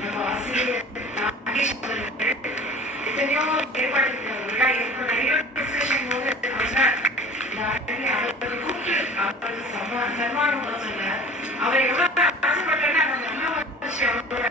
நம்ம ஆசிரியர் நாகேஷ் அவர்கள் எத்தனையோ ஏற்பாடு நிறைய டிஸ்கஷன் போது அவருக்கு கூப்பிட்டு அவருக்கு சன்மானம் சொல்ல அவர் எவ்வளவு ஆசைப்பட்டேன்னா நம்ம அம்மா அவரோட